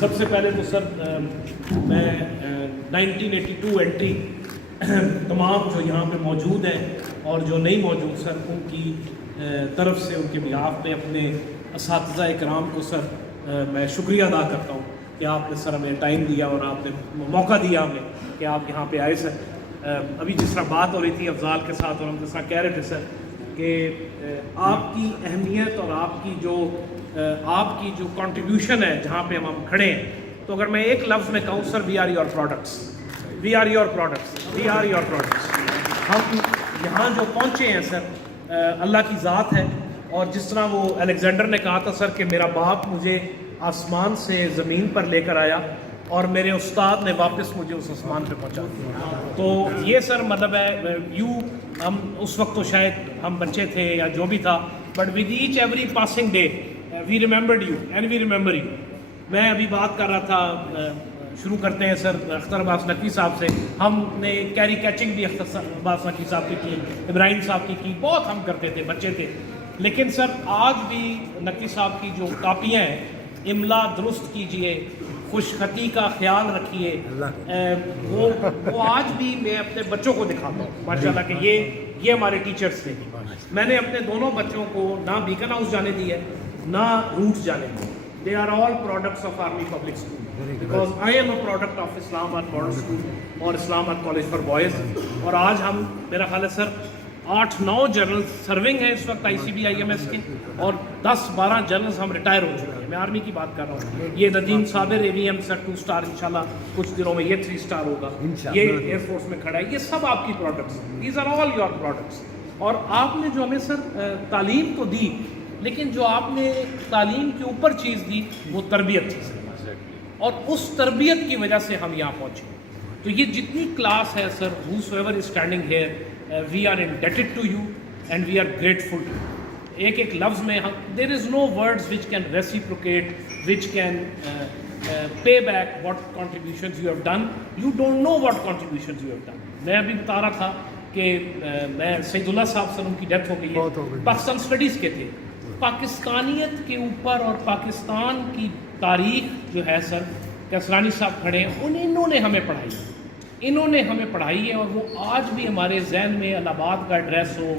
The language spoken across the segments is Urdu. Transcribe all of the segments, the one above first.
سب سے پہلے تو سر میں 1982 انٹری تمام جو یہاں پہ موجود ہیں اور جو نہیں موجود سر ان کی طرف سے ان کے بیہاف پہ اپنے اساتذہ اکرام کو سر میں شکریہ ادا کرتا ہوں کہ آپ نے سر ہمیں ٹائم دیا اور آپ نے موقع دیا ہمیں کہ آپ یہاں پہ آئے سر۔ ابھی جس طرح بات ہو رہی تھی افضال کے ساتھ اور ہم جس طرح کہہ رہے تھے سر کہ آپ کی اہمیت اور آپ کی جو کنٹریبیوشن ہے جہاں پہ ہم کھڑے ہیں، تو اگر میں ایک لفظ میں کہوں sir, we are your products, we are your products, we are your products. ہم یہاں جو پہنچے ہیں سر اللہ کی ذات ہے، اور جس طرح وہ الیگزینڈر نے کہا تھا سر کہ میرا باپ مجھے آسمان سے زمین پر لے کر آیا اور میرے استاد نے واپس مجھے اس آسمان پہ پہنچا دیا، تو یہ سر مطلب ہے ہم اس وقت تو شاید ہم بچے تھے یا جو بھی تھا، but with each every passing day we remembered you and we remember you. میں ابھی بات کر رہا تھا، شروع کرتے ہیں سر اختر عباس نقوی صاحب سے۔ ہم نے کیری کیچنگ بھی اختر عباس نقوی صاحب کی ابراہیم صاحب کی بہت ہم کرتے تھے، بچے تھے، لیکن سر آج بھی نقوی صاحب کی جو کاپیاں ہیں، املا درست کیجئے، خوش خطی کا خیال رکھیے، وہ آج بھی میں اپنے بچوں کو دکھاتا ہوں ماشاءاللہ کہ یہ ہمارے ٹیچرز تھے۔ میں نے اپنے دونوں بچوں کو نہ بیکن ہاؤس جانے دی ہے نہ روٹ جانے دی۔ They are all products of Army Public School because I am a product of Islamabad Model School اور Islamabad College for Boys، اور آج ہم میرا خیال ہے سر 8-9 جنرل سرونگ ہیں اس وقت ICB-IMS کے، اور 10-12 جنرلز ہم ریٹائر ہو چکے ہیں۔ میں آرمی کی بات کر رہا ہوں۔ یہ ندیم صابر AVM سر 2 اسٹار، انشاءاللہ کچھ دنوں میں یہ 3 اسٹار ہوگا، یہ ایئر فورس میں کھڑا ہے۔ یہ سب آپ کی products, these are all your products. اور آپ نے جو ہمیں سر تعلیم تو دی، لیکن جو آپ نے تعلیم کے اوپر چیز دی وہ تربیت تھی سر، اور اس تربیت کی وجہ سے ہم یہاں پہنچے۔ تو یہ جتنی کلاس ہے سر، whosoever is standing here, we are indebted to you and we are grateful to you۔ ایک لفظ میں there is no words which can reciprocate, which can pay back what contributions you have done. You don't know what contributions you have done۔ میں ابھی بتا رہا تھا کہ میں سید اللہ صاحب سے ان کی ڈیتھ ہو گئی ہے، پاکستان اسٹڈیز کے تھے۔ پاکستانیت کے اوپر اور پاکستان کی تاریخ جو ہے سر، کسرانی صاحب کھڑے ہیں، انہوں نے ہمیں پڑھائی ہے، انہوں نے ہمیں پڑھائی ہے، اور وہ آج بھی ہمارے ذہن میں الہ آباد کا ایڈریس ہو،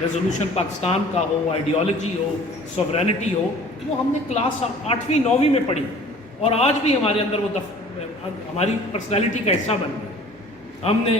ریزولوشن پاکستان کا ہو، آئیڈیالوجی ہو، سوورینٹی ہو، وہ ہم نے کلاس 8ویں 9ویں میں پڑھی، اور آج بھی ہمارے اندر وہ ہماری پرسنالٹی کا حصہ بن گیا۔ ہم نے